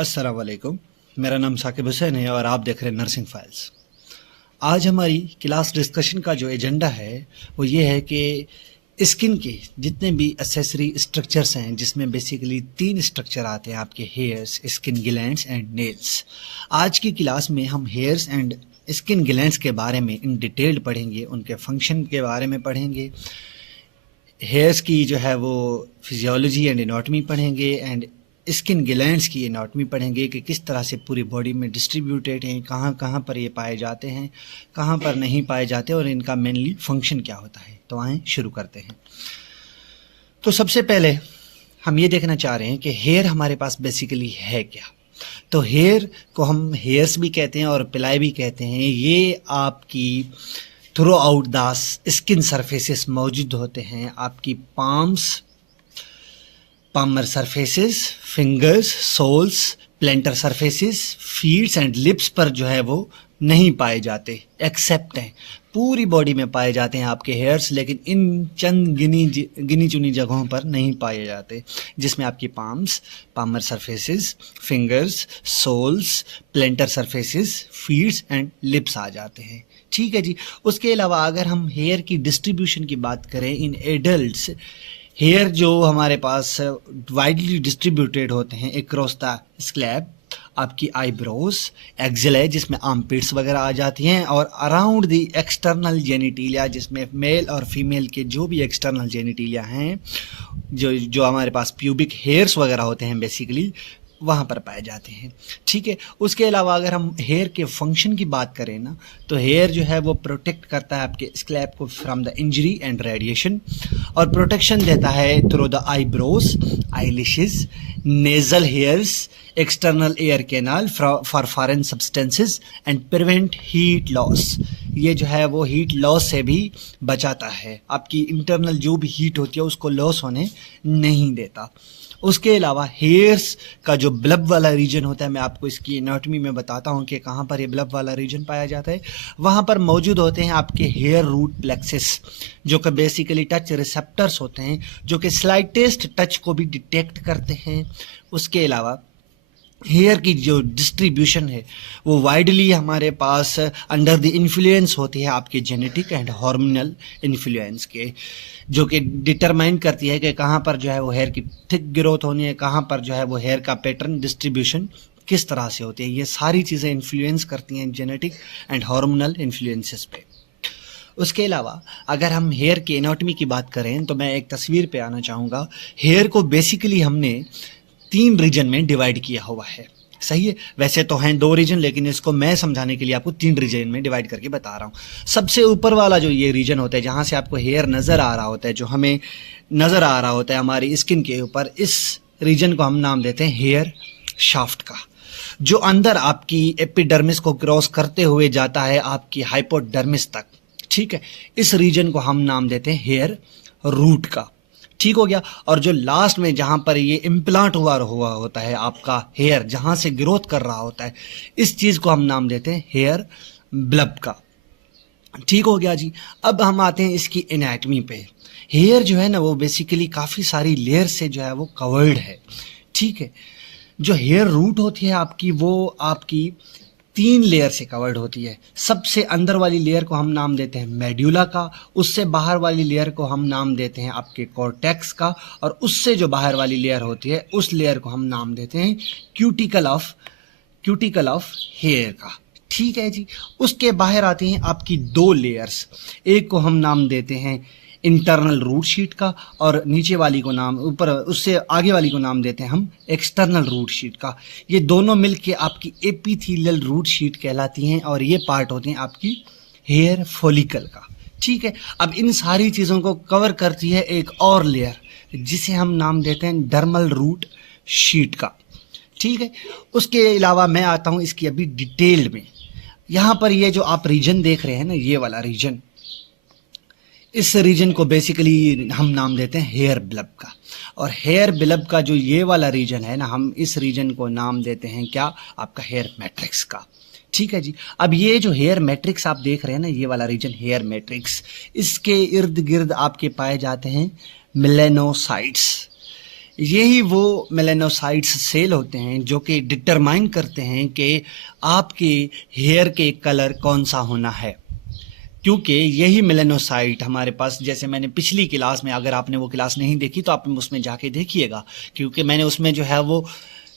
अस्सलाम वालेकुम। मेरा नाम साकिब हुसैन है और आप देख रहे हैं नर्सिंग फाइल्स। आज हमारी क्लास डिस्कशन का जो एजेंडा है वो ये है कि स्किन के जितने भी एसेसरी स्ट्रक्चर्स हैं, जिसमें बेसिकली 3 स्ट्रक्चर आते हैं आपके hairs, skin glands and nails. आज की क्लास में हम हेयर्स एंड स्किन ग्लैंड्स के बारे में इन डिटेल पढ़ेंगे, उनके फंक्शन के बारे में पढ़ेंगे, हेयर्स की जो है वो फिजियोलॉजी एंड एनाटॉमी पढ़ेंगे एंड स्किन ग्लैंड्स की एनाटॉमी पढ़ेंगे कि किस तरह से पूरी बॉडी में डिस्ट्रीब्यूटेड हैं, कहाँ कहाँ पर ये पाए जाते हैं, कहाँ पर नहीं पाए जाते और इनका मेनली फंक्शन क्या होता है। तो आएँ शुरू करते हैं। तो सबसे पहले हम ये देखना चाह रहे हैं कि हेयर हमारे पास बेसिकली है क्या। तो हेयर को हम हेयर्स भी कहते हैं और पिलाई भी कहते हैं। ये आपकी throughout the skin surfaces मौजूद होते हैं। आपकी palmar surfaces, fingers, soles, plantar surfaces, feets and lips पर जो है वो नहीं पाए जाते, एक्सेप्ट हैं पूरी बॉडी में पाए जाते हैं आपके हेयर्स, लेकिन इन चंद गिनी चुनी जगहों पर नहीं पाए जाते, जिसमें आपकी palmar surfaces, fingers, soles, plantar surfaces, feets and lips आ जाते हैं। ठीक है जी। उसके अलावा अगर हम हेयर की डिस्ट्रीब्यूशन की बात करें, इन एडल्ट्स हेयर जो हमारे पास वाइडली डिस्ट्रीब्यूटेड होते हैं अक्रॉस द स्कैल्प, आपकी आईब्रोज, एक्सेल जिसमें आर्मपिट्स वगैरह आ जाती हैं, और अराउंड द एक्सटर्नल जेनिटिलिया, जिसमें मेल और फीमेल के जो भी एक्सटर्नल जेनिटिलिया हैं, जो हमारे पास प्यूबिक हेयर्स वगैरह होते हैं बेसिकली, वहाँ पर पाए जाते हैं। ठीक है। उसके अलावा अगर हम हेयर के फंक्शन की बात करें ना, तो हेयर जो है वो प्रोटेक्ट करता है आपके स्कैल्प को from the injury and radiation, और प्रोटेक्शन देता है through the eyebrows, eyelashes, nasal hairs, external air canal for foreign substances and prevent heat loss. ये जो है वो हीट लॉस से भी बचाता है, आपकी इंटरनल जो भी हीट होती है उसको लॉस होने नहीं देता। उसके अलावा हेयर्स का जो ब्लब वाला रीजन होता है, मैं आपको इसकी एनाटॉमी में बताता हूँ कि कहाँ पर ये ब्लब वाला रीजन पाया जाता है। वहाँ पर मौजूद होते हैं आपके हेयर रूट प्लेक्सेस, जो कि बेसिकली टच रिसेप्टर्स होते हैं, जो कि स्लाइटेस्ट टच को भी डिटेक्ट करते हैं। उसके अलावा हेयर की जो डिस्ट्रीब्यूशन है वो वाइडली हमारे पास अंडर द इन्फ्लुएंस होती है आपके जेनेटिक एंड हार्मोनल इन्फ्लुएंस के, जो कि डिटरमाइन करती है कि कहाँ पर जो है वो हेयर की थिक ग्रोथ होनी है, कहाँ पर जो है वो हेयर का पैटर्न डिस्ट्रीब्यूशन किस तरह से होती है। ये सारी चीज़ें इन्फ्लुएंस करती हैं जेनेटिक एंड हार्मोनल इन्फ्लुएंसेस पे। उसके अलावा अगर हम हेयर की एनाटॉमी की बात करें तो मैं एक तस्वीर पे आना चाहूँगा। हेयर को बेसिकली हमने 3 रीजन में डिवाइड किया हुआ है। सही है। वैसे तो हैं 2 रीजन, लेकिन इसको मैं समझाने के लिए आपको 3 रीजन में डिवाइड करके बता रहा हूँ। सबसे ऊपर वाला जो ये रीजन होता है, जहाँ से आपको हेयर नज़र आ रहा होता है, जो हमें नज़र आ रहा होता है हमारी स्किन के ऊपर, इस रीजन को हम नाम देते हैं हेयर शाफ्ट का, जो अंदर आपकी एपिडर्मिस को क्रॉस करते हुए जाता है आपकी हाइपोडर्मिस तक। ठीक है। इस रीजन को हम नाम देते हैं हेयर रूट का। ठीक हो गया। और जो लास्ट में जहाँ पर ये इम्प्लांट हुआ होता है आपका हेयर, जहाँ से ग्रोथ कर रहा होता है, इस चीज़ को हम नाम देते हैं हेयर ब्लब का। ठीक हो गया जी। अब हम आते हैं इसकी एनाटॉमी पे। हेयर जो है ना वो बेसिकली काफ़ी सारी लेयर से जो है वो कवर्ड है। ठीक है। जो हेयर रूट होती है आपकी, वो आपकी 3 लेयर से कवर्ड होती है। सबसे अंदर वाली लेयर को हम नाम देते हैं मेड्यूला का, उससे बाहर वाली लेयर को हम नाम देते हैं आपके कॉर्टेक्स का, और उससे जो बाहर वाली लेयर होती है उस लेयर को हम नाम देते हैं क्यूटिकल ऑफ हेयर का। ठीक है जी। उसके बाहर आती हैं आपकी 2 लेयर्स। एक को हम नाम देते हैं इंटरनल रूट शीट का, और नीचे वाली को नाम, ऊपर उससे आगे वाली को नाम देते हैं हम एक्सटर्नल रूट शीट का। ये दोनों मिलके आपकी एपिथेलियल रूट शीट कहलाती हैं, और ये पार्ट होते हैं आपकी हेयर फॉलिकल का। ठीक है। अब इन सारी चीज़ों को कवर करती है एक और लेयर, जिसे हम नाम देते हैं डर्मल रूट शीट का। ठीक है। उसके अलावा मैं आता हूँ इसकी अभी डिटेल्ड में। यहाँ पर ये जो आप रीजन देख रहे हैं ना, ये वाला रीजन, इस रीजन को बेसिकली हम नाम देते हैं हेयर ब्लब का। और हेयर ब्लब का जो ये वाला रीजन है ना, हम इस रीजन को नाम देते हैं क्या, आपका हेयर मैट्रिक्स का। ठीक है जी। अब ये जो हेयर मैट्रिक्स आप देख रहे हैं ना, ये वाला रीजन हेयर मैट्रिक्स, इसके इर्द गिर्द आपके पाए जाते हैं मेलेनोसाइट्स। यही वो मेलानोसाइट्स सेल होते हैं जो कि डिटरमाइन करते हैं कि आपके हेयर के कलर कौन सा होना है, क्योंकि यही मेलानोसाइट हमारे पास, जैसे मैंने पिछली क्लास में, अगर आपने वो क्लास नहीं देखी तो आप उसमें जाके देखिएगा, क्योंकि मैंने उसमें जो है वो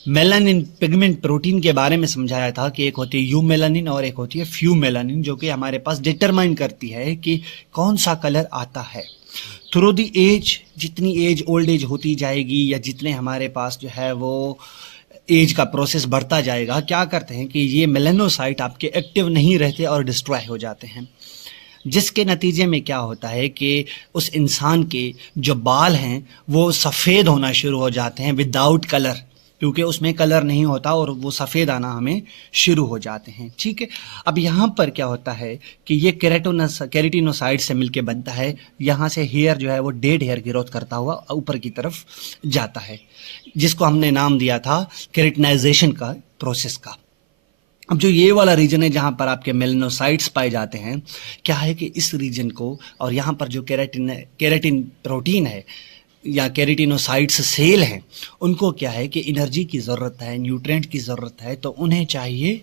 मेलानिन पिगमेंट प्रोटीन के बारे में समझाया था कि एक होती है यू मेलानिन और एक होती है फ्यू मेलानिन, जो कि हमारे पास डिटरमाइन करती है कि कौन सा कलर आता है। थ्रू दी एज, जितनी एज ओल्ड एज होती जाएगी या जितने हमारे पास जो है वो एज का प्रोसेस बढ़ता जाएगा, क्या करते हैं कि ये मेलानोसाइट आपके एक्टिव नहीं रहते और डिस्ट्रॉय हो जाते हैं, जिसके नतीजे में क्या होता है कि उस इंसान के जो बाल हैं वो सफ़ेद होना शुरू हो जाते हैं विदाउट कलर, क्योंकि उसमें कलर नहीं होता और वो सफ़ेद आना हमें शुरू हो जाते हैं। ठीक है, अब यहाँ पर क्या होता है कि ये केराटिनोसाइड से मिलके बनता है, यहाँ से हेयर जो है वो डेड हेयर ग्रोथ करता हुआ ऊपर की तरफ जाता है, जिसको हमने नाम दिया था केराटिनाइजेशन का प्रोसेस का। अब जो ये वाला रीजन है जहाँ पर आपके मेलानोसाइट्स पाए जाते हैं, क्या है कि इस रीजन को, और यहाँ पर जो केराटिन प्रोटीन है या केराटिनोसाइट्स सेल हैं, उनको क्या है कि एनर्जी की ज़रूरत है, न्यूट्रिएंट की ज़रूरत है, तो उन्हें चाहिए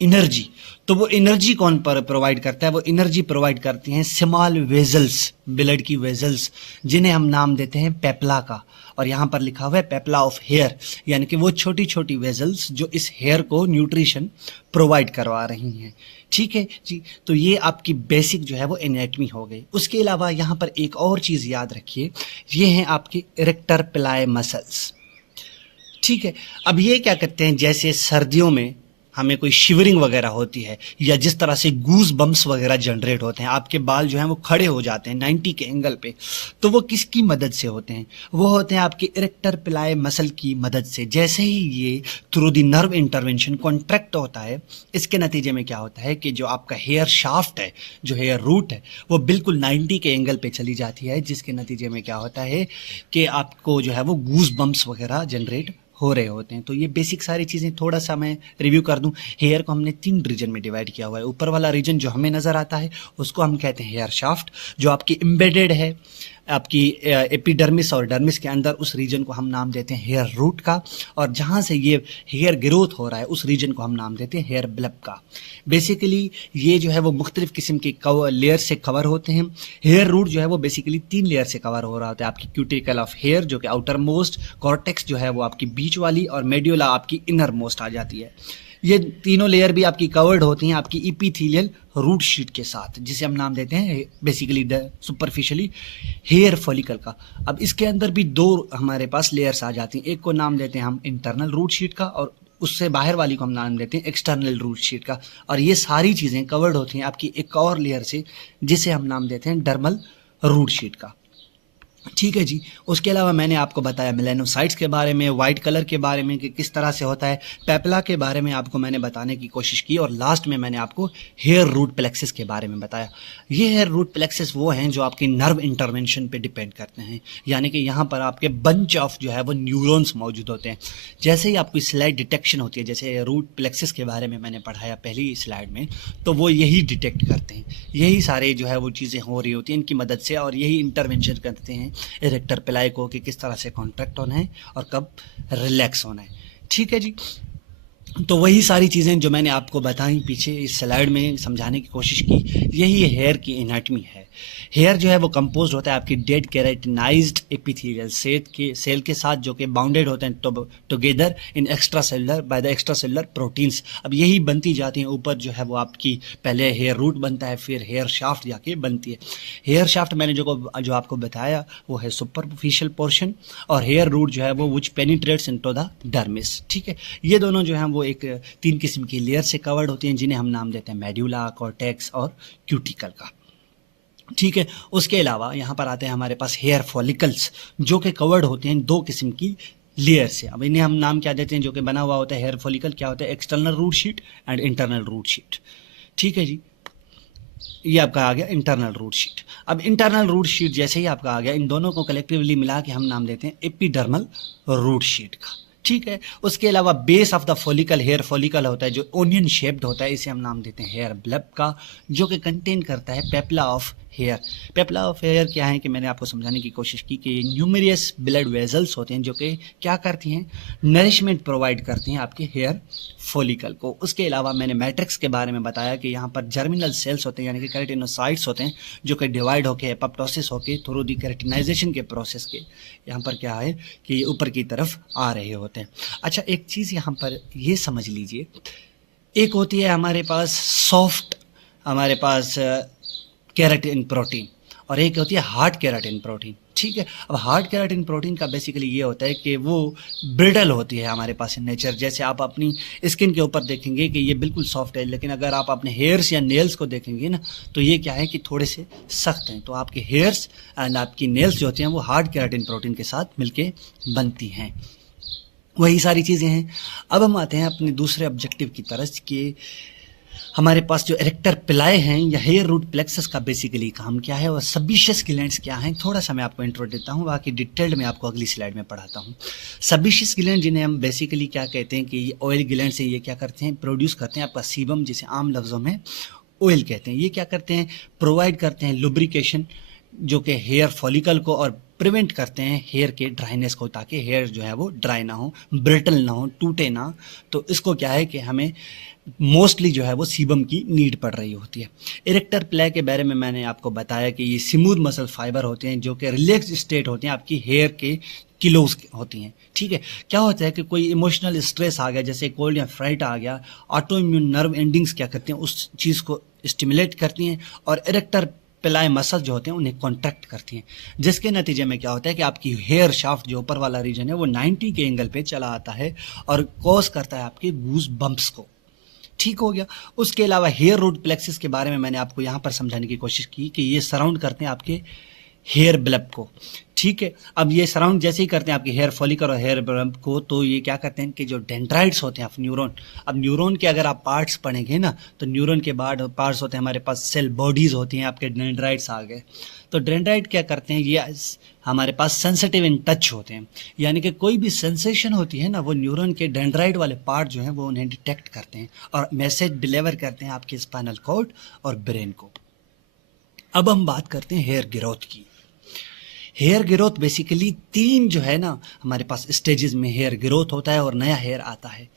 एनर्जी। तो वो एनर्जी कौन पर प्रोवाइड करता है? वो एनर्जी प्रोवाइड करती हैं स्मॉल वेजल्स, ब्लड की वेजल्स, जिन्हें हम नाम देते हैं पेपला का, और यहाँ पर लिखा हुआ है पेपला ऑफ हेयर, यानी कि वो छोटी छोटी वेजल्स जो इस हेयर को न्यूट्रिशन प्रोवाइड करवा रही हैं। ठीक है जी, तो ये आपकी बेसिक जो है वो एनाटमी हो गई। उसके अलावा यहाँ पर एक और चीज़ याद रखिए, ये हैं आपके इरेक्टर पिलाई मसल्स। ठीक है, अब ये क्या करते हैं, जैसे सर्दियों में हमें कोई शिवरिंग वगैरह होती है या जिस तरह से गूज बम्प्स वगैरह जनरेट होते हैं, आपके बाल जो हैं वो खड़े हो जाते हैं 90 के एंगल पे, तो वो किसकी मदद से होते हैं? वो होते हैं आपके इरेक्टर पिलाई मसल की मदद से। जैसे ही ये through the nerve intervention contract होता है, इसके नतीजे में क्या होता है कि जो आपका हेयर शाफ्ट है, जो हेयर रूट है, वो बिल्कुल 90 के एंगल पे चली जाती है, जिसके नतीजे में क्या होता है कि आपको जो है वो गूज बम्प्स वगैरह जनरेट हो रहे होते हैं। तो ये बेसिक सारी चीज़ें थोड़ा सा मैं रिव्यू कर दूं। हेयर को हमने 3 रीजन में डिवाइड किया हुआ है। ऊपर वाला रीजन जो हमें नज़र आता है उसको हम कहते हैं हेयर शाफ्ट, जो आपकी एम्बेडेड है आपकी एपिडर्मिस और डर्मिस के अंदर, उस रीजन को हम नाम देते हैं हेयर रूट का, और जहाँ से ये हेयर ग्रोथ हो रहा है उस रीजन को हम नाम देते हैं हेयर ब्लब का। बेसिकली ये जो है वो मुख्तलिफ किस्म के लेयर से कवर होते हैं। हेयर रूट जो है वो बेसिकली 3 लेयर से कवर हो रहा होता है। आपकी क्यूटिकल ऑफ हेयर जो कि आउटर मोस्ट, कॉर्टेक्स जो है वो आपकी बीच वाली, और मेड्यूला आपकी इनर मोस्ट आ जाती है। ये तीनों लेयर भी आपकी कवर्ड होती हैं आपकी इपीथेलियल रूट शीट के साथ, जिसे हम नाम देते हैं बेसिकली सुपरफिशियली हेयर फॉलिकल का। अब इसके अंदर भी 2 हमारे पास लेयर्स आ जाती हैं। एक को नाम देते हैं हम इंटरनल रूट शीट का, और उससे बाहर वाली को हम नाम देते हैं एक्सटर्नल रूट शीट का। और ये सारी चीज़ें कवर्ड होती हैं आपकी एक और लेयर से, जिसे हम नाम देते हैं डर्मल रूट शीट का। ठीक है जी, उसके अलावा मैंने आपको बताया मेलानोसाइट्स के बारे में, वाइट कलर के बारे में कि किस तरह से होता है, पेपला के बारे में आपको मैंने बताने की कोशिश की, और लास्ट में मैंने आपको हेयर रूट प्लेक्सिस के बारे में बताया। ये हेयर रूट प्लेक्सिस वो हैं जो आपकी नर्व इंटरवेंशन पे डिपेंड करते हैं, यानी कि यहाँ पर आपके बंच ऑफ जो है वो न्यूरॉन्स मौजूद होते हैं। जैसे ही आपकी स्लाइड डिटेक्शन होती है, जैसे रूट प्लेक्सिस के बारे में मैंने पढ़ाया पहली स्लाइड में, तो वो यही डिटेक्ट करते हैं, यही सारे जो है वो चीज़ें हो रही होती हैं इनकी मदद से, और यही इंटरवेंशन करते हैं इरेक्टर पिलाई को कि किस तरह से कॉन्ट्रैक्ट होना है और कब रिलैक्स होना है। ठीक है जी, तो वही सारी चीज़ें जो मैंने आपको बताई पीछे इस स्लाइड में समझाने की कोशिश की, यही हेयर की एनाटमी है। हेयर जो है वो कंपोज्ड होता है आपकी डेड केराटिनाइज्ड एपिथेलियल सेल के साथ, जो कि बाउंडेड होते हैं together in extra cellular by the extra cellular proteins. अब यही बनती जाती हैं, ऊपर जो है वो आपकी पहले हेयर रूट बनता है, फिर हेयर शाफ्ट जाके बनती है। हेयर शाफ्ट मैंने जो आपको बताया वो है सुपरफिशियल पोर्शन, और हेयर रूट जो है वो विच पेनिट्रेट्स इनटू द डर्मिस। ठीक है, ये दोनों जो हैं वो एक 3 किस्म की लेयर से कवर्ड होती हैं, जिन्हें हम नाम देते हैं मेड्यूला, कॉर्टेक्स और क्यूटिकल का। ठीक है, उसके अलावा यहाँ पर आते हैं हमारे पास हेयर फॉलिकल्स, जो कि कवर्ड होते हैं 2 किस्म की लेयर से। अब इन्हें हम नाम क्या देते हैं, जो कि बना हुआ होता है हेयर फॉलिकल, क्या होता है, external root sheath and internal root sheath. ठीक है जी, ये आपका आ गया इंटरनल रूट शीट। अब इंटरनल रूट शीट जैसे ही आपका आ गया, इन दोनों को कलेक्टिवली मिला के हम नाम देते हैं एपिडर्मल रूट शीट का। ठीक है, उसके अलावा base of the follicle, hair follicle होता है जो ओनियन शेप्ड होता है, इसे हम नाम देते हैं हेयर ब्लब का, जो कि कंटेन करता है पेपला ऑफ हेयर। पेपला ऑफ हेयर क्या है कि मैंने आपको समझाने की कोशिश की कि न्यूमेरियस ब्लड वेजल्स होते हैं जो कि क्या करती हैं, नरिशमेंट प्रोवाइड करती हैं आपके हेयर फॉलिकल को। उसके अलावा मैंने मैट्रिक्स के बारे में बताया कि यहाँ पर जर्मिनल सेल्स होते हैं यानी कि केराटिनोसाइट्स होते हैं जो कि डिवाइड होकर एपोप्टोसिस होकर थ्रू दी केराटिनाइजेशन के प्रोसेस के यहाँ पर क्या है कि ये ऊपर की तरफ आ रहे होते हैं। अच्छा, एक चीज़ यहाँ पर ये समझ लीजिए, एक होती है हमारे पास सॉफ्ट, हमारे पास केराटिन प्रोटीन, और एक होती है हार्ड केराटिन प्रोटीन। ठीक है, अब हार्ड केराटिन प्रोटीन का बेसिकली ये होता है कि वो ब्रिडल होती है हमारे पास इन नेचर। जैसे आप अपनी स्किन के ऊपर देखेंगे कि ये बिल्कुल सॉफ्ट है, लेकिन अगर आप अपने हेयर्स या नेल्स को देखेंगे ना तो ये क्या है कि थोड़े से सख्त हैं। तो आपके हेयर्स एंड आपकी नेल्स जो होती हैं वो हार्ड केराटिन प्रोटीन के साथ मिलके बनती हैं। वही सारी चीज़ें हैं। अब हम आते हैं अपने दूसरे ऑब्जेक्टिव की तरफ कि हमारे पास जो इरेक्टर पिलाए हैं या हेयर रूट प्लेक्सस का बेसिकली काम क्या है और सबिशियस ग्लैंड्स क्या हैं, थोड़ा सा मैं आपको इंट्रो देता हूँ, बाकी डिटेल्ड में आपको अगली स्लाइड में पढ़ाता हूँ। सबिशियस ग्लैंड जिन्हें हम बेसिकली क्या कहते हैं कि ये ऑयल ग्लैंड से ये क्या करते हैं, प्रोड्यूस करते हैं आपका सीबम, जिसे आम लफ्ज़ों में ऑयल कहते हैं। ये क्या करते हैं, प्रोवाइड करते हैं लुब्रिकेशन जो कि हेयर फॉलिकल को, और प्रिवेंट करते हैं हेयर के ड्राइनेस को, ताकि हेयर जो है वो ड्राई ना हो, ब्रिटल ना हो, टूटे ना। तो इसको क्या है कि हमें मोस्टली जो है वो सीबम की नीड पड़ रही होती है। इरेक्टर प्ले के बारे में मैंने आपको बताया कि ये स्मूथ मसल फाइबर होते हैं जो कि रिलैक्स स्टेट होते हैं आपकी हेयर के किलोज होती हैं। ठीक है, क्या होता है कि कोई इमोशनल स्ट्रेस आ गया, जैसे कोल्ड या फ्राइट आ गया, ऑटो इम्यून नर्व एंडिंग्स क्या करती हैं, उस चीज़ को स्टिमुलेट करती हैं और इरेक्टर पिलाए मसल जो होते हैं उन्हें कॉन्ट्रैक्ट करती हैं, जिसके नतीजे में क्या होता है कि आपकी हेयर शाफ्ट जो ऊपर वाला रीजन है वो 90 के एंगल पे चला आता है और कॉज करता है आपके गूज बम्प्स को। ठीक हो गया। उसके अलावा हेयर रूट प्लेक्सिस के बारे में मैंने आपको यहाँ पर समझाने की कोशिश की कि ये सराउंड करते हैं आपके हेयर बल्ब को। ठीक है, अब ये सराउंड जैसे ही करते हैं आपके हेयर फॉलिकल और हेयर बल्ब को, तो ये क्या करते हैं कि जो डेंड्राइट्स होते हैं न्यूरॉन, अब न्यूरॉन के अगर आप पार्ट्स पढ़ेंगे ना तो न्यूरॉन के बाद पार्ट्स होते हैं हमारे पास, सेल बॉडीज होती हैं, आपके डेंड्राइट्स आ गए। तो डेंड्राइट क्या करते हैं, ये हमारे पास सेंसिटिव इन टच होते हैं, यानी कि कोई भी सेंसेशन होती है ना वो न्यूरॉन के डेंड्राइट वाले पार्ट जो हैं वो उन्हें डिटेक्ट करते हैं और मैसेज डिलीवर करते हैं आपके स्पाइनल कॉर्ड और ब्रेन को। अब हम बात करते हैं हेयर ग्रोथ की। हेयर ग्रोथ बेसिकली 3 जो है ना हमारे पास स्टेजेस में हेयर ग्रोथ होता है और नया हेयर आता है।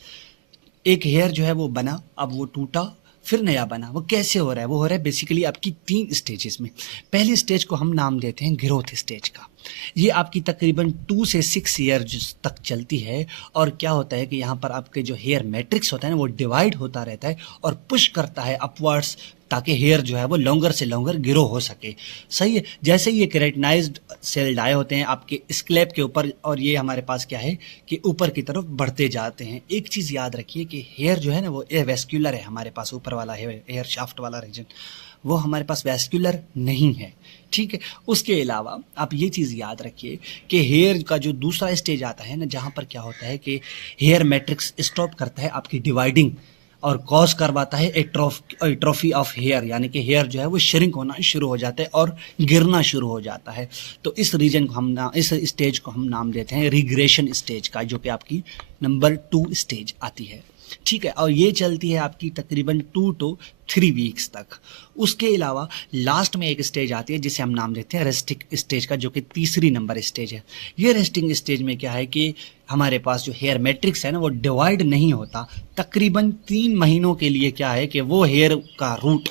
एक हेयर जो है वो बना, अब वो टूटा, फिर नया बना। वो कैसे हो रहा है, वो हो रहा है बेसिकली आपकी 3 स्टेजेस में। पहली स्टेज को हम नाम देते हैं ग्रोथ स्टेज का। ये आपकी तकरीबन 2 से 6 ईयर तक चलती है और क्या होता है कि यहाँ पर आपके जो हेयर मैट्रिक्स होता है ना वो डिवाइड होता रहता है और पुश करता है अपवर्ड्स, ताकि हेयर जो है वो लॉन्गर से लॉन्गर ग्रो हो सके। सही है, जैसे ये केराटिनाइज्ड सेल डाई होते हैं आपके स्कैल्प के ऊपर और ये हमारे पास क्या है कि ऊपर की तरफ बढ़ते जाते हैं। एक चीज़ याद रखिए कि हेयर जो है ना वो वेस्क्यूलर है, हमारे पास ऊपर वाला हेयर शाफ्ट वाला रीजन वो हमारे पास वेस्क्यूलर नहीं है। ठीक है, उसके अलावा आप ये चीज़ याद रखिए कि हेयर का जो दूसरा स्टेज आता है ना, जहाँ पर क्या होता है कि हेयर मैट्रिक्स स्टॉप करता है आपकी डिवाइडिंग और कॉज करवाता है एट्रोफी ऑफ हेयर, यानी कि हेयर जो है वो श्रिंक होना शुरू हो जाता है और गिरना शुरू हो जाता है। तो इस रीजन को इस स्टेज को हम नाम देते हैं रिग्रेशन स्टेज का, जो कि आपकी नंबर 2 स्टेज आती है। ठीक है, और ये चलती है आपकी तकरीबन 2 to 3 वीक्स तक। उसके अलावा लास्ट में एक स्टेज आती है जिसे हम नाम देते हैं रेस्टिंग स्टेज का, जो कि 3री नंबर स्टेज है। ये रेस्टिंग स्टेज में क्या है कि हमारे पास जो हेयर मैट्रिक्स है ना वो डिवाइड नहीं होता। तकरीबन 3 महीनों के लिए क्या है कि वो हेयर का रूट,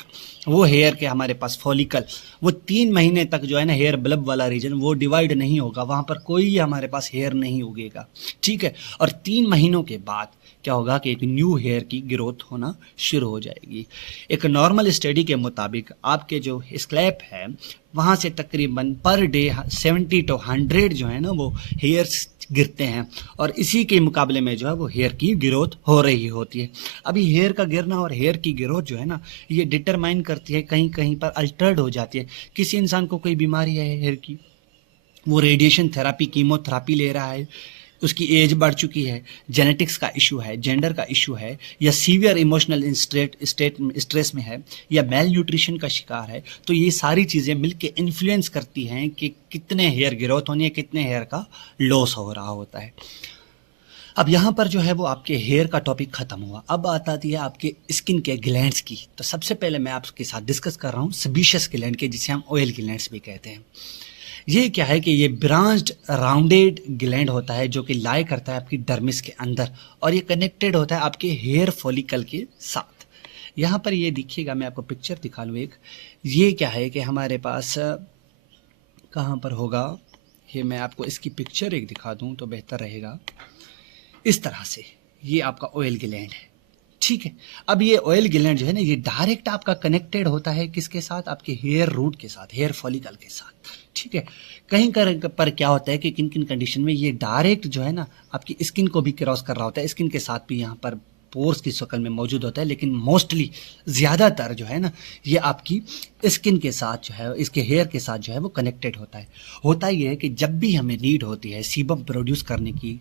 वो हेयर के हमारे पास फॉलिकल, वो 3 महीने तक जो है ना हेयर बल्ब वाला रीजन वो डिवाइड नहीं होगा, वहाँ पर कोई हमारे पास हेयर नहीं उगेगा। ठीक है, और 3 महीनों के बाद क्या होगा कि एक न्यू हेयर की ग्रोथ होना शुरू हो जाएगी। एक नॉर्मल स्टडी के मुताबिक आपके जो स्कैल्प है वहाँ से तकरीबन पर डे 70 to 100 जो है ना वो हेयर्स गिरते हैं और इसी के मुकाबले में जो है वो हेयर की ग्रोथ हो रही होती है। अभी हेयर का गिरना और हेयर की ग्रोथ जो है ना ये डिटरमाइन करती है, कहीं कहीं पर अल्टर्ड हो जाती है। किसी इंसान को कोई बीमारी है हेयर की, वो रेडिएशन थेरापी, कीमोथेरापी ले रहा है, उसकी एज बढ़ चुकी है, जेनेटिक्स का इशू है, जेंडर का इशू है, या सीवियर इमोशनल स्ट्रेस में है, या मेल न्यूट्रिशन का शिकार है, तो ये सारी चीज़ें मिलके इन्फ्लुएंस करती हैं कि कितने हेयर ग्रोथ होनी है, कितने हेयर का लॉस हो रहा होता है। अब यहाँ पर जो है वो आपके हेयर का टॉपिक खत्म हुआ। अब आती है आपके स्किन के ग्लैंड्स की। तो सबसे पहले मैं आपके साथ डिस्कस कर रहा हूँ सेबेशियस ग्लैंड के, जिसे हम ऑयल ग्लैंड्स भी कहते हैं। ये क्या है कि ये ब्रांच्ड राउंडेड ग्लैंड होता है जो कि लाई करता है आपकी डर्मिस के अंदर, और ये कनेक्टेड होता है आपके हेयर फॉलिकल के साथ। यहाँ पर ये देखिएगा, मैं आपको पिक्चर दिखा लूँ एक। ये क्या है कि हमारे पास कहाँ पर होगा, ये मैं आपको इसकी पिक्चर एक दिखा दूँ तो बेहतर रहेगा। इस तरह से ये आपका ऑयल ग्लैंड है, ठीक है। अब ये ऑयल ग्लैंड जो है ना, ये डायरेक्ट आपका कनेक्टेड होता है किसके साथ, आपके हेयर रूट के साथ, हेयर फॉलिकल के साथ, ठीक है। कहीं पर क्या होता है कि किन किन कंडीशन में ये डायरेक्ट जो है ना आपकी स्किन को भी क्रॉस कर रहा होता है, स्किन के साथ भी यहाँ पर पोर्स की शक्ल में मौजूद होता है, लेकिन मोस्टली ज़्यादातर जो है ना ये आपकी स्किन के साथ जो है, इसके हेयर के साथ जो है वो कनेक्टेड होता है। होता ये है कि जब भी हमें नीड होती है सीबम प्रोड्यूस करने की,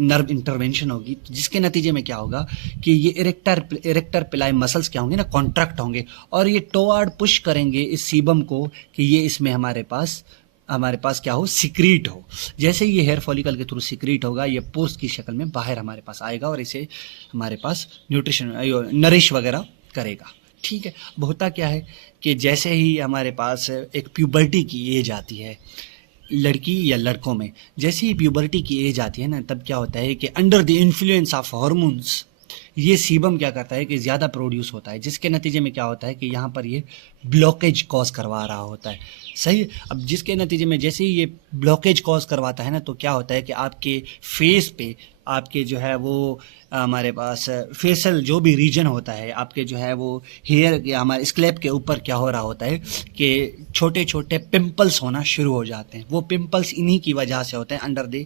नर्व इंटरवेंशन होगी, तो जिसके नतीजे में क्या होगा कि ये इरेक्टर पिलाई मसल्स क्या होंगे ना, कॉन्ट्रैक्ट होंगे, और ये टोवर्ड पुश करेंगे इस सीबम को कि ये इसमें हमारे पास क्या हो, सिक्रीट हो। जैसे ही ये हेयर फॉलिकल के थ्रू सिक्रीट होगा, ये पोर्स की शक्ल में बाहर हमारे पास आएगा और इसे हमारे पास न्यूट्रिशन नरिश वगैरह करेगा, ठीक है। अब होता क्या है कि जैसे ही हमारे पास एक प्यूबर्टी की एज आती है लड़की या लड़कों में, जैसे ही प्यूबर्टी की एज आती है ना, तब क्या होता है कि under the influence of hormones ये सीबम क्या करता है कि ज़्यादा प्रोड्यूस होता है, जिसके नतीजे में क्या होता है कि यहाँ पर ये ब्लॉकेज कॉज करवा रहा होता है, सही। अब जिसके नतीजे में जैसे ही ये ब्लॉकेज कॉज करवाता है ना, तो क्या होता है कि आपके फेस पे, आपके जो है वो हमारे पास फेशियल जो भी रीजन होता है, आपके जो है वो हेयर या हमारे स्कैल्प के ऊपर क्या हो रहा होता है कि छोटे छोटे पिंपल्स होना शुरू हो जाते हैं। वो पिंपल्स इन्हीं की वजह से होते हैं, अंडर द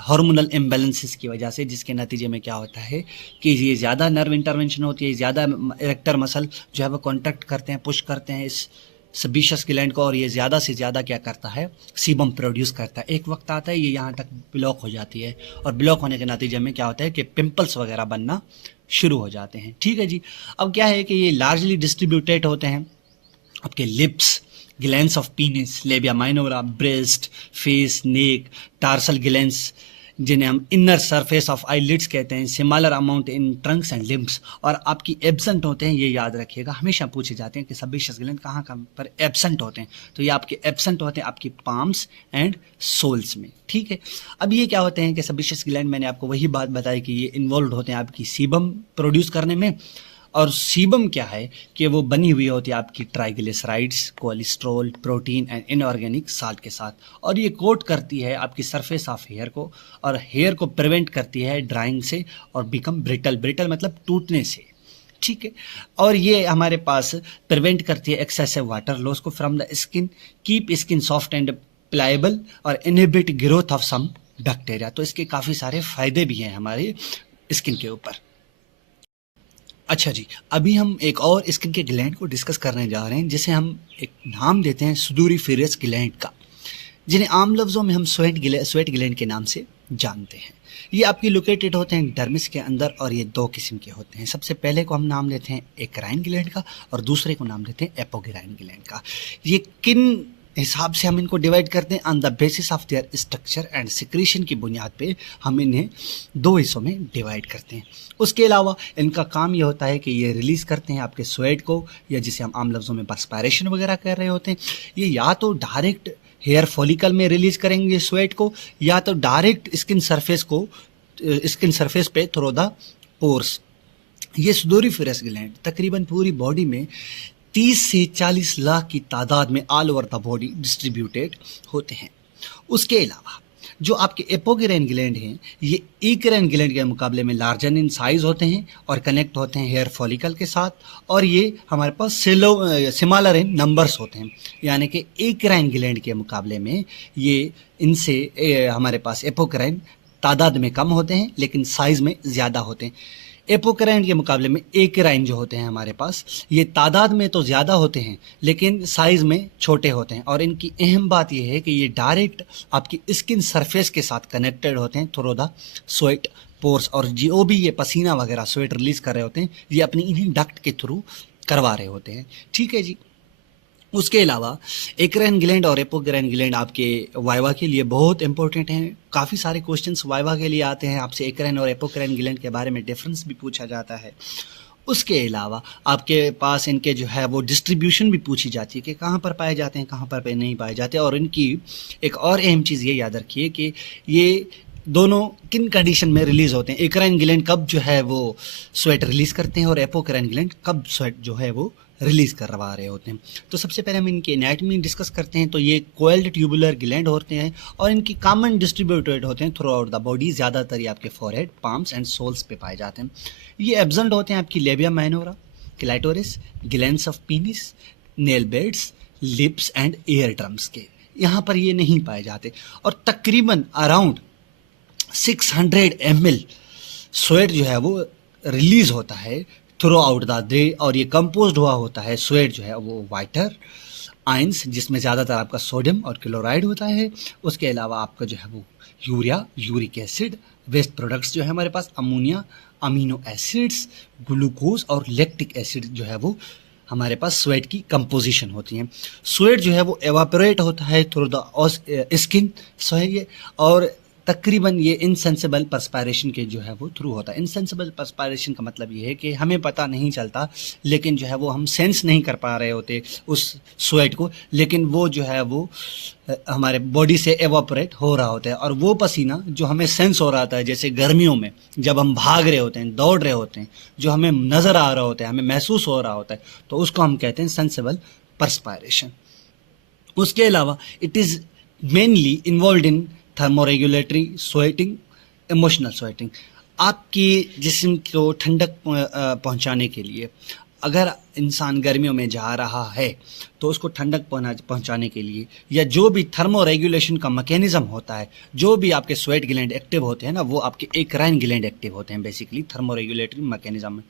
हार्मोनल इम्बैलेंसेस की वजह से, जिसके नतीजे में क्या होता है कि ये ज़्यादा नर्व इंटरवेंशन होती है, ज़्यादा इरेक्टर मसल जो है वो कॉन्ट्रैक्ट करते हैं, पुश करते हैं इस सेबेशियस ग्लैंड को, और ये ज़्यादा से ज़्यादा क्या करता है, सीबम प्रोड्यूस करता है। एक वक्त आता है ये यहाँ तक ब्लॉक हो जाती है, और ब्लॉक होने के नतीजे में क्या होता है कि पिंपल्स वगैरह बनना शुरू हो जाते हैं, ठीक है जी। अब क्या है कि ये लार्जली डिस्ट्रीब्यूटेड होते हैं आपके lips, glands of penis, labia minora, breast, face, neck, tarsal glands जिन्हें हम इनर सरफेस ऑफ आईलिड्स कहते हैं, similar amount in Trunks and limbs, और आपकी एब्सेंट होते हैं। ये याद रखिएगा, हमेशा पूछे जाते हैं कि सेबेशियस ग्लैंड कहाँ पर एब्सेंट होते हैं, तो ये आपके एब्सेंट होते हैं आपकी पाम्स एंड सोल्स में, ठीक है। अब ये क्या होते हैं कि सेबेशियस ग्लैंड, मैंने आपको वही बात बताई कि ये इन्वॉल्व होते हैं आपकी सीबम प्रोड्यूस करने में, और सीबम क्या है कि वो बनी हुई होती है आपकी triglycerides, cholesterol, protein and inorganic salt के साथ, और ये कोट करती है आपकी सरफेस ऑफ हेयर को, और हेयर को प्रिवेंट करती है ड्राइंग से और बिकम ब्रिटल, ब्रिटल मतलब टूटने से, ठीक है। और ये हमारे पास प्रिवेंट करती है एक्सेसिव वाटर लॉस को from the skin, keep skin soft and pliable, और inhibit growth of some bacteria. तो इसके काफ़ी सारे फायदे भी हैं हमारे स्किन के ऊपर। अच्छा जी, अभी हम एक और स्किन के ग्लैंड को डिस्कस करने जा रहे हैं, जिसे हम एक नाम देते हैं सुडोरिफेरस ग्लैंड का, जिन्हें आम लफ्ज़ों में हम स्वेट ग्लैंड के नाम से जानते हैं। ये आपकी लोकेटेड होते हैं डर्मिस के अंदर, और ये दो किस्म के होते हैं। सबसे पहले को हम नाम लेते हैं एक्राइन ग्लैंड का, और दूसरे को नाम लेते हैं एपोग्राइन ग्लैंड का। ये किन हिसाब से हम इनको डिवाइड करते हैं, on the basis of their structure and secretion की बुनियाद पे हम इन्हें दो हिस्सों में डिवाइड करते हैं। उसके अलावा इनका काम ये होता है कि ये रिलीज़ करते हैं आपके स्वेट को, या जिसे हम आम लफ्ज़ों में पर्सपायरेशन वगैरह कर रहे होते हैं। ये या तो डायरेक्ट हेयर फॉलिकल में रिलीज़ करेंगे स्वेट को, या तो डायरेक्ट स्किन सरफेस पे थ्रू द पोर्स। ये सुडोरिफेरस ग्लैंड तकरीबन पूरी बॉडी में 30 से 40 लाख की तादाद में all over the body distributed होते हैं। उसके अलावा जो आपके एपोग्राइन ग्लैंड हैं, ये एक्राइन ग्लैंड के मुकाबले में लार्जर इन साइज होते हैं और कनेक्ट होते हैं हेयर फॉलिकल के साथ, और ये हमारे पास सिमिलर इन नंबर्स होते हैं, यानी कि एक्राइन ग्लैंड के मुकाबले में ये इनसे हमारे पास एपोग्राइन तादाद में कम होते हैं, लेकिन साइज में ज़्यादा होते हैं। एपोक्राइन के मुकाबले में एक्राइन जो होते हैं हमारे पास, ये तादाद में तो ज़्यादा होते हैं लेकिन साइज़ में छोटे होते हैं, और इनकी अहम बात यह है कि ये डायरेक्ट आपकी स्किन सरफेस के साथ कनेक्टेड होते हैं थ्रू द स्वेट पोर्स, और जो भी ये पसीना वगैरह स्वेट रिलीज़ कर रहे होते हैं, ये अपनी इन्हीं डक्ट के थ्रू करवा रहे होते हैं, ठीक है जी। उसके अलावा एक्राइन ग्लैंड और एपोक्राइन ग्लैंड आपके वाइवा के लिए बहुत इंपॉर्टेंट हैं। काफ़ी सारे क्वेश्चंस वाइवा के लिए आते हैं, आपसे एक्राइन और एपोक्राइन ग्लैंड के बारे में डिफरेंस भी पूछा जाता है। उसके अलावा आपके पास इनके जो है वो डिस्ट्रीब्यूशन भी पूछी जाती है कि कहाँ पर पाए जाते हैं, कहाँ पर नहीं पाए जाते। और इनकी एक और अहम चीज़ ये याद रखिए कि ये दोनों किन कंडीशन में रिलीज होते हैं। एक्राइन ग्लैंड कब जो है वो स्वेट रिलीज करते हैं और एपोक्राइन ग्लैंड कब स्वेट जो है वो रिलीज करवा रहे होते हैं। तो सबसे पहले हम इनकी एनाटॉमी डिस्कस करते हैं। तो ये कोइल्ड ट्यूबुलर ग्लैंड होते हैं और इनकी कॉमन डिस्ट्रीब्यूटेड होते हैं थ्रू आउट द बॉडी। ज़्यादातर ये आपके फॉरहेड, पाम्स एंड सोल्स पे पाए जाते हैं। ये एब्सेंट होते हैं आपकी labia minora, clitoris, glands of penis, nail beds, lips and year drums के, यहाँ पर ये नहीं पाए जाते। और तकरीबन अराउंड 600 ml स्वेट जो है वो रिलीज होता है थ्रू आउट द डे और ये कंपोज्ड हुआ होता है स्वेट जो है वो वाइटर आयंस, जिसमें ज़्यादातर आपका सोडियम और क्लोराइड होता है। उसके अलावा आपका जो है वो urea, uric acid, waste products जो है हमारे पास अमोनिया, अमीनो एसिड्स, ग्लूकोज और लैक्टिक एसिड जो है वो हमारे पास स्वेट की कंपोजिशन होती है। स्वेट जो है वो एवापोरेट होता है थ्रू द स्किन और तकरीबन ये इनसेंसिबल पर्सपायरेशन के जो है वो थ्रू होता है। इनसेंसिबल पर्सपायरेशन का मतलब ये है कि हमें पता नहीं चलता, लेकिन जो है वो हम सेंस नहीं कर पा रहे होते उस स्वेट को, लेकिन वो जो है वो हमारे बॉडी से एवापोरेट हो रहा होता है। और वो पसीना जो हमें सेंस हो रहा था, जैसे गर्मियों में जब हम भाग रहे होते हैं, दौड़ रहे होते हैं, जो हमें नज़र आ रहा होता है, हमें महसूस हो रहा होता है, तो उसको हम कहते हैं सेंसिबल पर्सपायरेशन। उसके अलावा it is mainly involve in thermoregulatory sweating, emotional sweating. आपकी जिस्म को ठंडक पहुंचाने के लिए अगर इंसान गर्मियों में जा रहा है तो उसको ठंडक पहुंचाने के लिए, या जो भी थर्मो रेगुलेशन का मैकेनिज्म होता है, जो भी आपके स्वेट ग्लैंड एक्टिव होते हैं ना, वो आपके एक्राइन ग्लैंड एक्टिव होते हैं बेसिकली थर्मो रेगुलेटरी मैकेनिज्म में।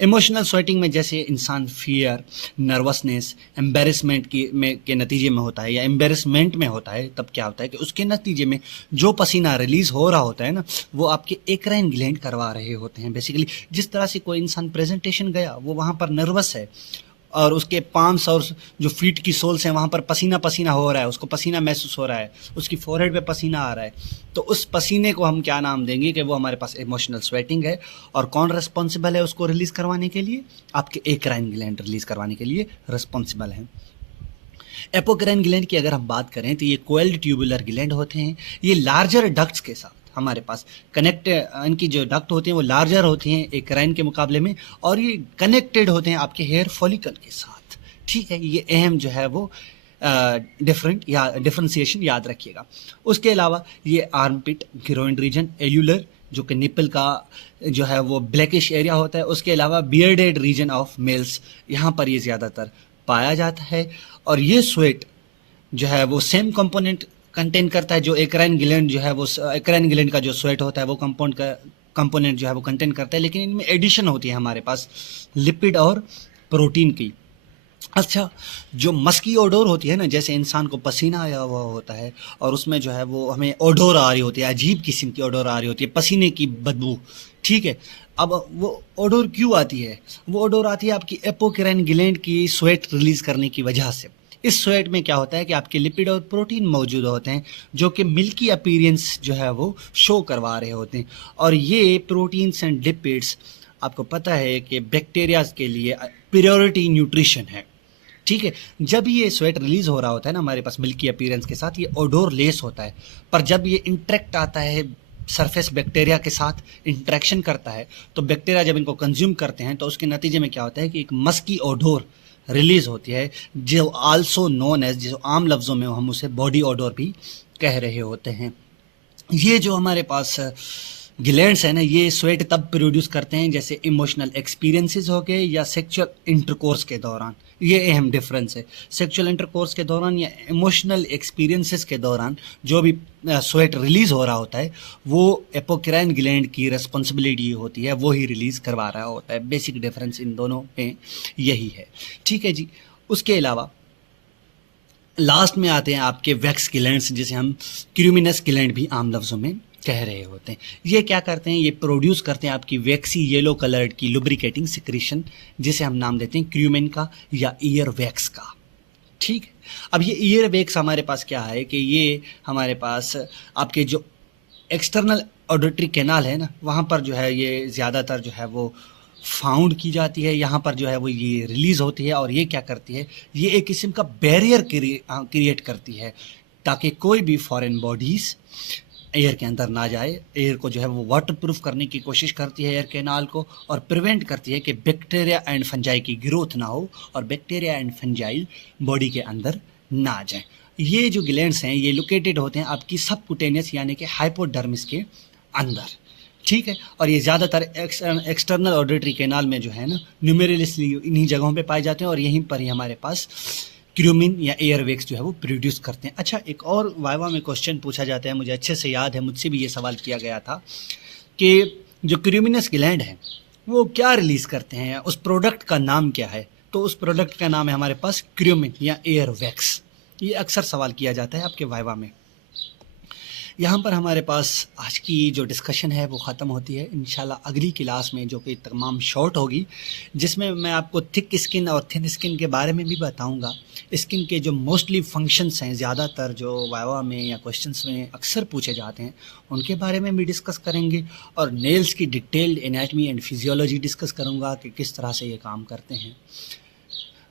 इमोशनल स्वेटिंग में जैसे इंसान फियर, नर्वसनेस, एम्बेरसमेंट के नतीजे में होता है या एम्बेरसमेंट में होता है, तब क्या होता है कि उसके नतीजे में जो पसीना रिलीज हो रहा होता है ना, वो आपके एक्राइन ग्लैंड करवा रहे होते हैं बेसिकली। जिस तरह से कोई इंसान प्रेजेंटेशन गया, वो वहाँ पर नर्वस है और उसके पाम्स और जो फीट की सोल्स हैं वहाँ पर पसीना पसीना हो रहा है, उसको पसीना महसूस हो रहा है, उसकी फोरहेड पे पसीना आ रहा है, तो उस पसीने को हम क्या नाम देंगे कि वो हमारे पास इमोशनल स्वेटिंग है। और कौन रिस्पॉन्सिबल है उसको रिलीज़ करवाने के लिए? आपके एक्राइन ग्लैंड रिलीज़ करवाने के लिए रिस्पॉन्सिबल है। एपोक्राइन ग्लैंड की अगर हम बात करें तो ये कोइल्ड ट्यूबुलर ग्लैंड होते हैं। ये लार्जर डक्ट्स के साथ हमारे पास कनेक्ट, इनकी जो डक्ट होते हैं वो लार्जर होती हैं एक्राइन के मुकाबले में, और ये कनेक्टेड होते हैं आपके हेयर फॉलिकल के साथ। ठीक है, ये अहम जो है वो डिफरेंशिएशन याद रखिएगा। उसके अलावा ये आर्मपिट, ग्रोइन रीजन, एल्यूलर जो कि निपल का जो है वो ब्लैकिश एरिया होता है। उसके अलावा बियर्डेड रीजन ऑफ मेल्स, यहाँ पर ये ज़्यादातर पाया जाता है। और ये स्वेट जो है वो सेम कंपोनेंट कंटेन करता है जो एक्राइन ग्लैंड जो है वो एक्राइन ग्लैंड का जो स्वेट होता है वो कंपोनेंट जो है वो कंटेन करता है, लेकिन इनमें एडिशन होती है हमारे पास लिपिड और प्रोटीन की। अच्छा, जो मस्की ओडोर होती है ना, जैसे इंसान को पसीना आया हुआ होता है और उसमें जो है वो हमें ओडोर आ रही होती है, अजीब किस्म की ओडोर आ रही होती है, पसीने की बदबू। ठीक है, अब वो ओडोर क्यों आती है? वो ओडोर आती है आपकी एपोक्राइन ग्लैंड की स्वेट रिलीज करने की वजह से। इस स्वेट में क्या होता है कि आपके लिपिड और प्रोटीन मौजूद होते हैं जो कि मिल्की अपीयरेंस जो है वो शो करवा रहे होते हैं। और ये प्रोटीन्स एंड लिपिड्स आपको पता है कि बैक्टीरिया के लिए प्रायोरिटी न्यूट्रिशन है। ठीक है, जब ये स्वेट रिलीज हो रहा होता है ना हमारे पास मिल्की अपीयरेंस के साथ, ये ओडोर लेस होता है, पर जब ये इंटरेक्ट आता है सरफेस बैक्टीरिया के साथ इंटरेक्शन करता है, तो बैक्टीरिया जब इनको कंज्यूम करते हैं तो उसके नतीजे में क्या होता है कि एक मस्की ओडोर रिलीज होती है, जो आल्सो नोन एज, जो आम लफ्ज़ों में हम उसे बॉडी ओडोर भी कह रहे होते हैं। ये जो हमारे पास ग्लैंड्स है ना, ये स्वेट तब प्रोड्यूस करते हैं जैसे इमोशनल एक्सपीरियंसेस हो गए या सेक्सुअल इंटरकोर्स के दौरान। ये अहम डिफरेंस है, सेक्सुअल इंटरकोर्स के दौरान या इमोशनल एक्सपीरियंसेस के दौरान जो भी स्वेट रिलीज हो रहा होता है वो एपोक्राइन ग्लैंड की रिस्पॉन्सिबिलिटी होती है, वो ही रिलीज करवा रहा होता है। बेसिक डिफरेंस इन दोनों में यही है। ठीक है जी। उसके अलावा लास्ट में आते हैं आपके वैक्स ग्लैंड्स, जिसे हम क्यूमिनस ग्लैंड भी आम लफ्ज़ों में कह रहे होते हैं। ये क्या करते हैं? ये प्रोड्यूस करते हैं आपकी वैक्सी येलो कलर्ड की लुब्रिकेटिंग सिक्रीशन, जिसे हम नाम देते हैं क्यूमिन का या ईयर वैक्स का। ठीक है। अब ये ईयर वेक्स हमारे पास क्या है कि ये हमारे पास आपके जो एक्सटर्नल ऑडिटरी कैनाल है ना, वहाँ पर जो है ये ज़्यादातर जो है वो फाउंड की जाती है, यहाँ पर जो है वो ये रिलीज़ होती है। और ये क्या करती है, ये एक किस्म का बैरियर क्रिएट करती है ताकि कोई भी फॉरेन बॉडीज़ एयर के अंदर ना जाए। एयर को जो है वो वाटर प्रूफ करने की कोशिश करती है एयर कैनाल को, और प्रिवेंट करती है कि बैक्टीरिया एंड फंजाई की ग्रोथ ना हो और बैक्टीरिया एंड फंजाई बॉडी के अंदर ना जाए। ये जो ग्लैंड्स हैं ये लोकेटेड होते हैं आपकी सबक्यूटेनियस यानी कि हाइपोडर्मिस के अंदर, ठीक है। और ये ज़्यादातर एक्सटर्नल ऑडिटरी कैनाल में जो है ना न्यूमेरलिसली इन्हीं जगहों पे पाए जाते हैं, और यहीं पर ही हमारे पास क्रूमिन या एयरवेक्स जो है वो प्रोड्यूस करते हैं। अच्छा, एक और वाइवा में क्वेश्चन पूछा जाता है, मुझे अच्छे से याद है, मुझसे भी ये सवाल किया गया था कि जो क्रूमिनस ग्लैंड है वो क्या रिलीज़ करते हैं, उस प्रोडक्ट का नाम क्या है। तो उस प्रोडक्ट का नाम है हमारे पास क्रूमिन या एयरवैक्स। ये अक्सर सवाल किया जाता है आपके वाइवा में। यहाँ पर हमारे पास आज की जो डिस्कशन है वो ख़त्म होती है। इंशाल्लाह अगली क्लास में जो कि तमाम शॉर्ट होगी, जिसमें मैं आपको थिक स्किन और थिन स्किन के बारे में भी बताऊंगा। स्किन के जो मोस्टली फंक्शंस हैं, ज़्यादातर जो वाइवा में या क्वेश्चंस में अक्सर पूछे जाते हैं, उनके बारे में भी डिस्कस करेंगे। और नेल्स की detailed anatomy and physiology discuss करूँगा कि किस तरह से ये काम करते हैं।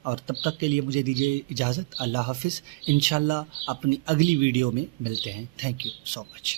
और तब तक के लिए मुझे दीजिए इजाज़त। अल्लाह हाफ़िज़। इंशाल्लाह अपनी अगली वीडियो में मिलते हैं। Thank you so much.